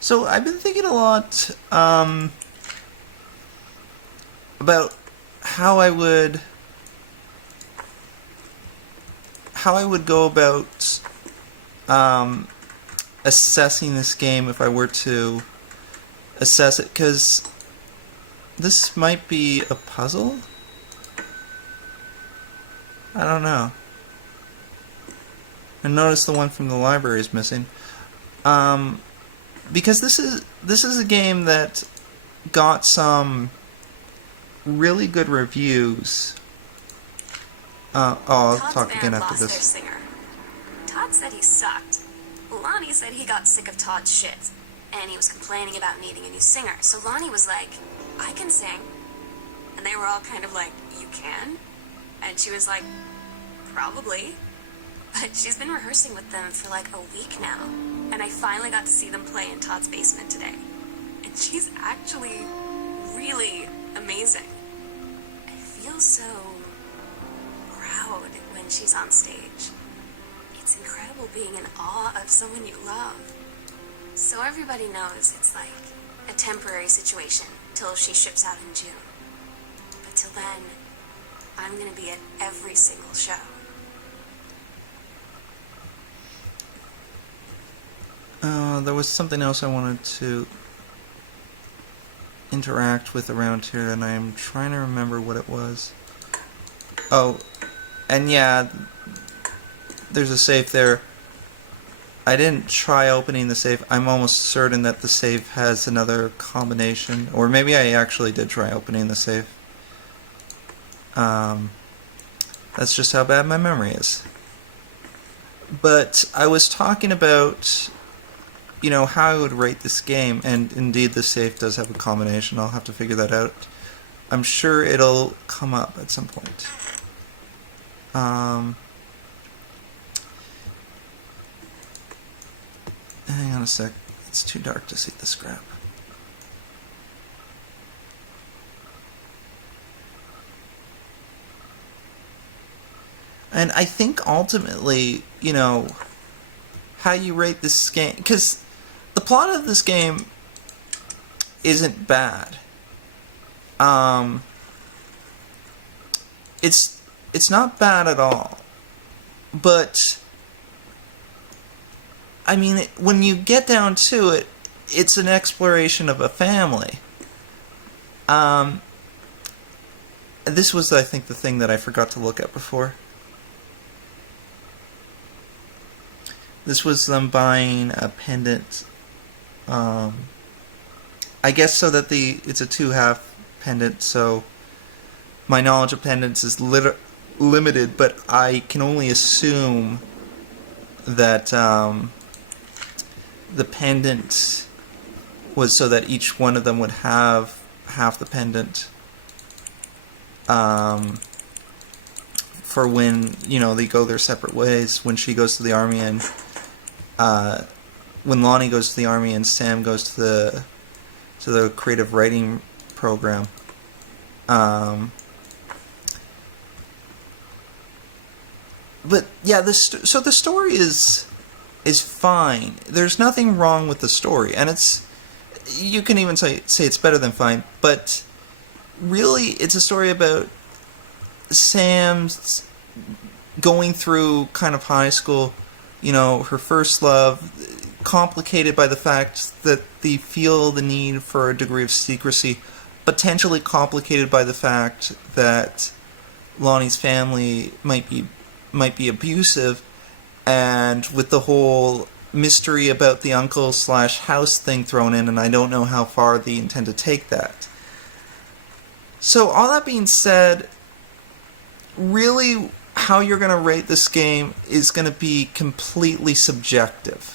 So I've been thinking a lot about how I would go about um, assessing this game if I were to assess it, because this might be a puzzle. I don't know. I noticed the one from the library is missing. Because this is a game that got some really good reviews. I'll Todd's talk again band after lost their this. singer. Todd said he sucked. Lonnie said he got sick of Todd's shit, and he was complaining about needing a new singer. So Lonnie was like, I can sing. And they were all kind of like, you can? And she was like, probably. But she's been rehearsing with them for like a week now. And I finally got to see them play in Todd's basement today. And she's actually really amazing. I feel so proud when she's on stage. It's incredible being in awe of someone you love. So everybody knows it's like a temporary situation till she ships out in June. But till then, I'm gonna be at every single show. There was something else I wanted to interact with around here, and I'm trying to remember what it was. Oh, and yeah, there's a safe there. I didn't try opening the safe. I'm almost certain that the safe has another combination, or maybe I actually did try opening the safe. That's just how bad my memory is. But I was talking about, how I would rate this game, and indeed the safe does have a combination. I'll have to figure that out. I'm sure it'll come up at some point. Hang on a sec. It's too dark to see the scrap. And I think ultimately, how you rate this game, because the plot of this game isn't bad. It's not bad at all. But I mean, when you get down to it, it's an exploration of a family. This was, I think, the thing that I forgot to look at before. This was them buying a pendant. I guess so that it's a 2/2 pendant, so my knowledge of pendants is limited, but I can only assume that the pendant was so that each one of them would have half the pendant for when, they go their separate ways, when she goes to the army and when Lonnie goes to the army and Sam goes to the creative writing program. But yeah, so the story is fine. There's nothing wrong with the story, and you can even say it's better than fine. But really, it's a story about Sam's going through kind of high school, her first love, complicated by the fact that they feel the need for a degree of secrecy, potentially complicated by the fact that Lonnie's family might be abusive, and with the whole mystery about the uncle/house thing thrown in, and I don't know how far they intend to take that. So all that being said, really how you're going to rate this game is going to be completely subjective.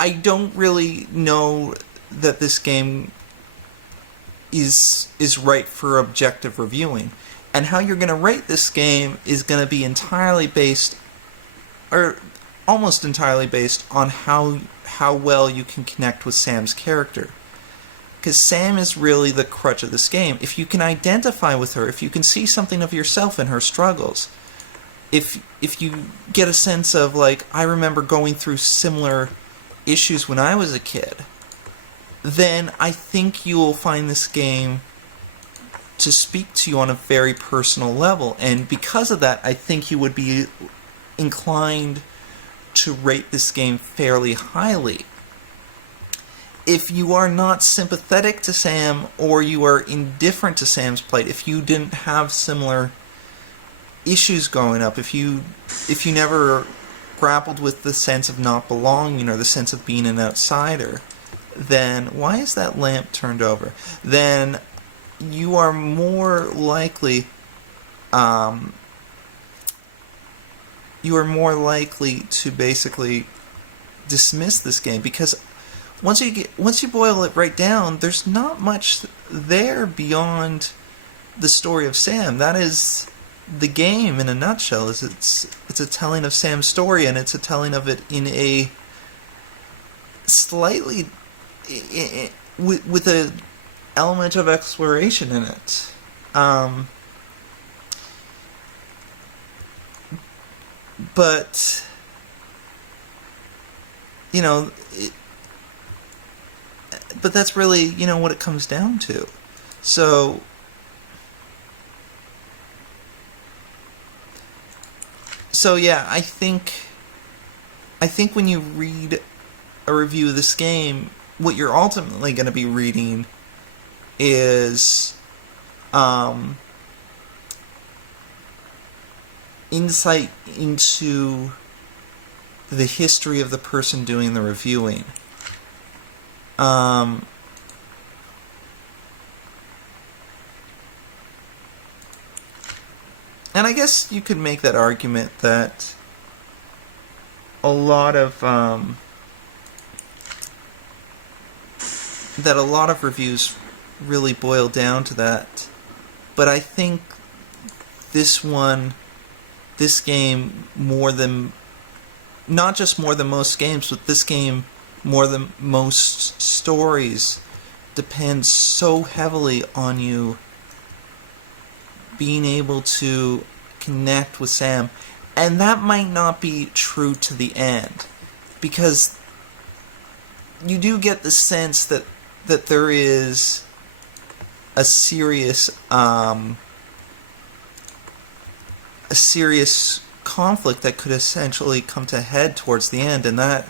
I don't really know that this game is right for objective reviewing. And how you're going to rate this game is going to be entirely based, or almost entirely based, on how well you can connect with Sam's character. Because Sam is really the crutch of this game. If you can identify with her, if you can see something of yourself in her struggles, if you get a sense of, like, I remember going through similar issues when I was a kid, then I think you will find this game to speak to you on a very personal level. And because of that, I think you would be inclined to rate this game fairly highly. If you are not sympathetic to Sam, or you are indifferent to Sam's plight, if you didn't have similar issues growing up, if you never grappled with the sense of not belonging or the sense of being an outsider, then why is that lamp turned over? Then you are more likely to basically dismiss this game, because once you boil it right down, there's not much there beyond the story of Sam. That is the game in a nutshell. It's a telling of Sam's story, and it's a telling of it in a slightly with a element of exploration in it. But but that's really what it comes down to. So yeah, I think when you read a review of this game, what you're ultimately going to be reading is insight into the history of the person doing the reviewing. And I guess you could make that argument that a lot of reviews really boil down to that. But I think this game, not just more than most games, but this game more than most stories, depends so heavily on you being able to connect with Sam. And that might not be true to the end, because you do get the sense that there is a serious conflict that could essentially come to head towards the end, and that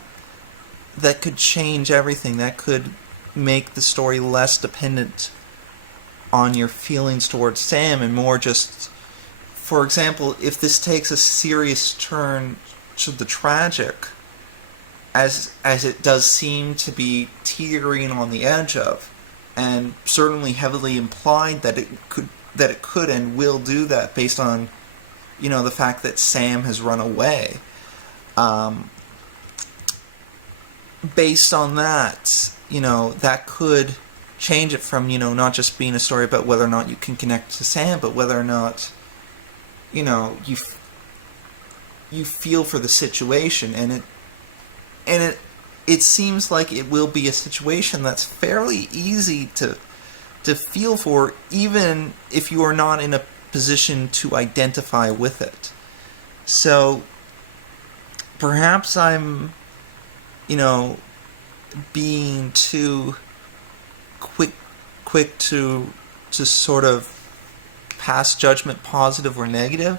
could change everything. That could make the story less dependent on your feelings towards Sam and more just, for example, if this takes a serious turn to the tragic, as it does seem to be teetering on the edge of, and certainly heavily implied that it could and will do that based on the fact that Sam has run away. Based on that, that could change it from, not just being a story about whether or not you can connect to Sam, but whether or not, you feel for the situation. And it seems like it will be a situation that's fairly easy to feel for, even if you are not in a position to identify with it. So perhaps I'm being too quick to sort of pass judgment, positive or negative.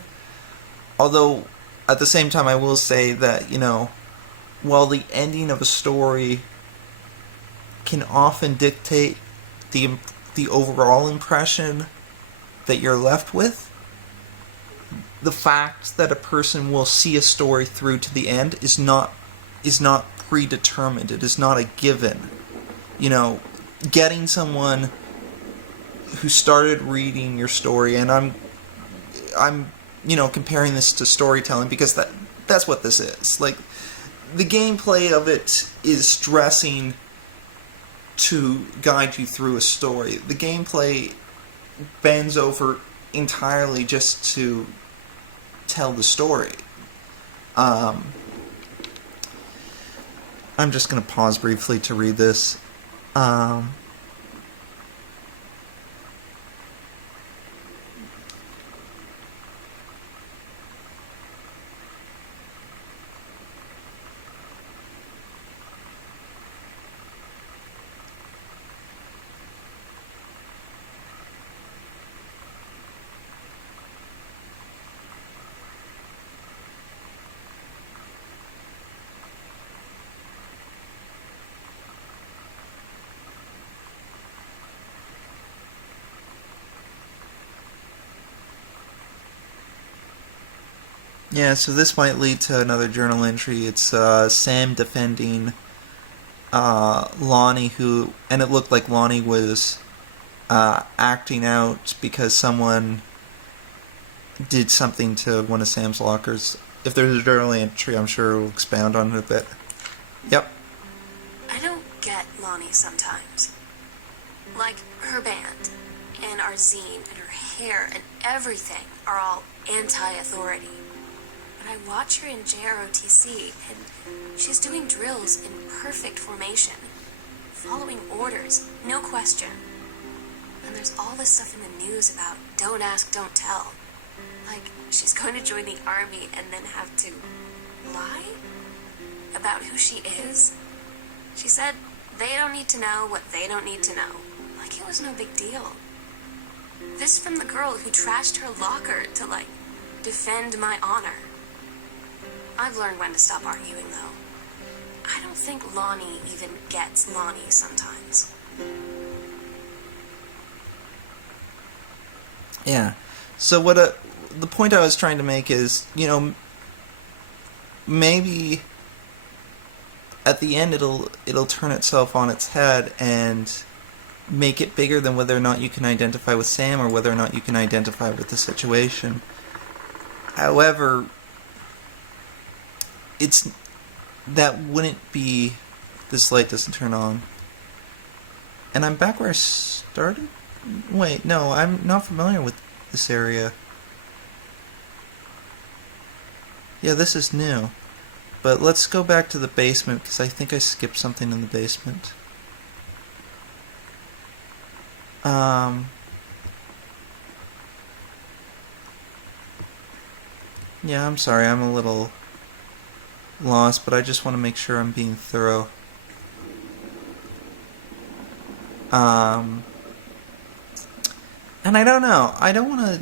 Although at the same time I will say that while the ending of a story can often dictate the overall impression that you're left with, the fact that a person will see a story through to the end is not predetermined. It is not a given. Getting someone who started reading your story, and I'm comparing this to storytelling because that's what this is. Like, the gameplay of it is dressing to guide you through a story. The gameplay bends over entirely just to tell the story. I'm just going to pause briefly to read this. Yeah, so this might lead to another journal entry. It's Sam defending Lonnie, and it looked like Lonnie was acting out because someone did something to one of Sam's lockers. If there's a journal entry, I'm sure we'll expound on it a bit. Yep. I don't get Lonnie sometimes. Like, her band, and our zine, and her hair, and everything are all anti-authority. But I watch her in JROTC, and she's doing drills in perfect formation, following orders, no question. And there's all this stuff in the news about don't ask, don't tell. Like, she's going to join the army and then have to lie about who she is. She said they don't need to know what they don't need to know. Like it was no big deal. This from the girl who trashed her locker to, like, defend my honor. I've learned when to stop arguing, though. I don't think Lonnie even gets Lonnie sometimes. Yeah. So the point I was trying to make is, maybe at the end it'll turn itself on its head and make it bigger than whether or not you can identify with Sam or whether or not you can identify with the situation. However, that wouldn't be... This light doesn't turn on. And I'm back where I started? Wait, no, I'm not familiar with this area. Yeah, this is new. But let's go back to the basement, because I think I skipped something in the basement. Yeah, I'm sorry, I'm a little lost, but I just want to make sure I'm being thorough. And I don't know, I don't want to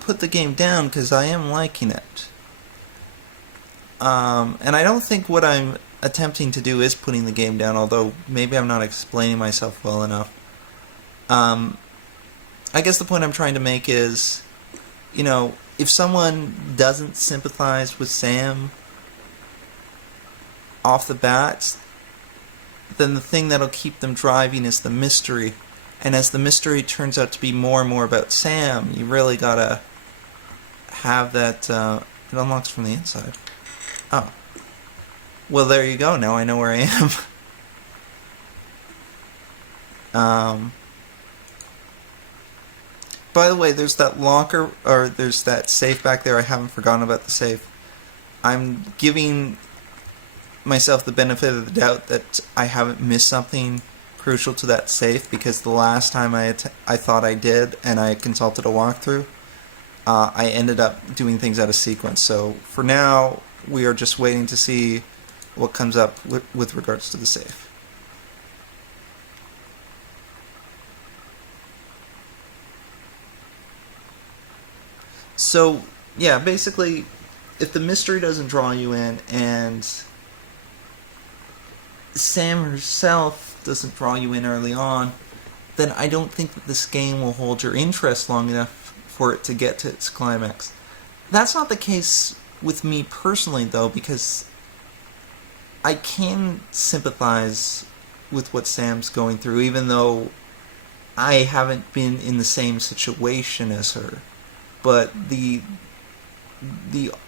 put the game down, because I am liking it. And I don't think what I'm attempting to do is putting the game down, although maybe I'm not explaining myself well enough. I guess the point I'm trying to make is, if someone doesn't sympathize with Sam off the bat, then the thing that'll keep them driving is the mystery. And as the mystery turns out to be more and more about Sam, you really gotta have that... it unlocks from the inside. Oh. Well, there you go. Now I know where I am. By the way, there's that locker, or there's that safe back there. I haven't forgotten about the safe. I'm giving myself the benefit of the doubt that I haven't missed something crucial to that safe, because the last time I thought I did, and I consulted a walkthrough, I ended up doing things out of sequence. So for now, we are just waiting to see what comes up with regards to the safe. So, yeah, basically, if the mystery doesn't draw you in, and Sam herself doesn't draw you in early on, then I don't think that this game will hold your interest long enough for it to get to its climax. That's not the case with me personally, though, because I can sympathize with what Sam's going through, even though I haven't been in the same situation as her. But the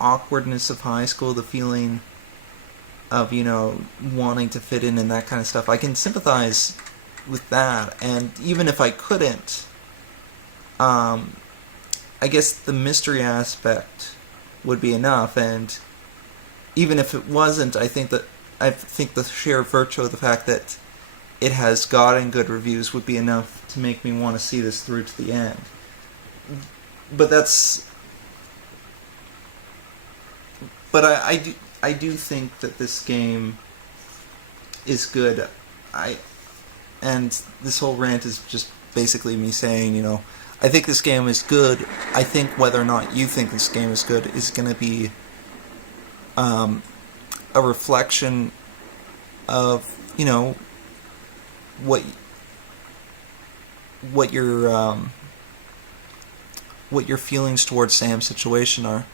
awkwardness of high school, the feeling of, wanting to fit in and that kind of stuff, I can sympathize with that. And even if I couldn't, I guess the mystery aspect would be enough. And even if it wasn't, I think the sheer virtue of the fact that it has gotten good reviews would be enough to make me want to see this through to the end. But I do think that this game is good. And this whole rant is just basically me saying, I think this game is good. I think whether or not you think this game is good is going to be a reflection of, what your what your feelings towards Sam's situation are.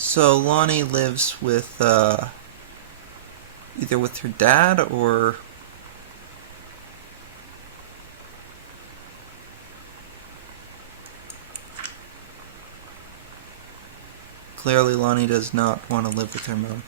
So Lonnie lives with either with her dad or clearly Lonnie does not want to live with her mom.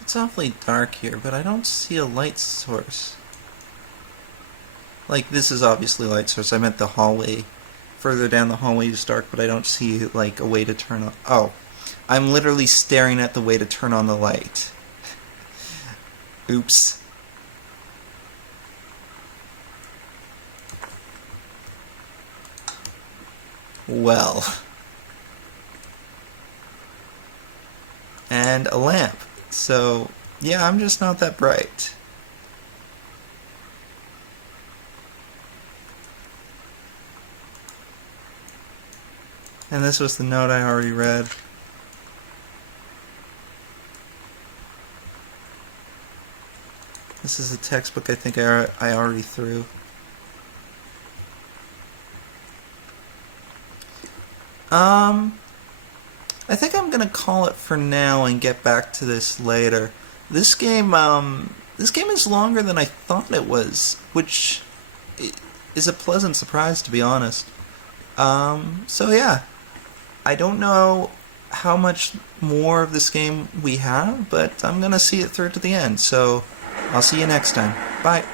It's awfully dark here, but I don't see a light source. Like, this is obviously a light source. I meant the hallway. Further down the hallway is dark, but I don't see, like, a way to turn on... Oh. I'm literally staring at the way to turn on the light. Oops. Well. And a lamp. So, yeah, I'm just not that bright. And this was the note I already read. This is a textbook I think I already threw. I think I'm gonna call it for now and get back to this later. This game is longer than I thought it was, which is a pleasant surprise, to be honest. So yeah, I don't know how much more of this game we have, but I'm gonna see it through to the end. So I'll see you next time. Bye.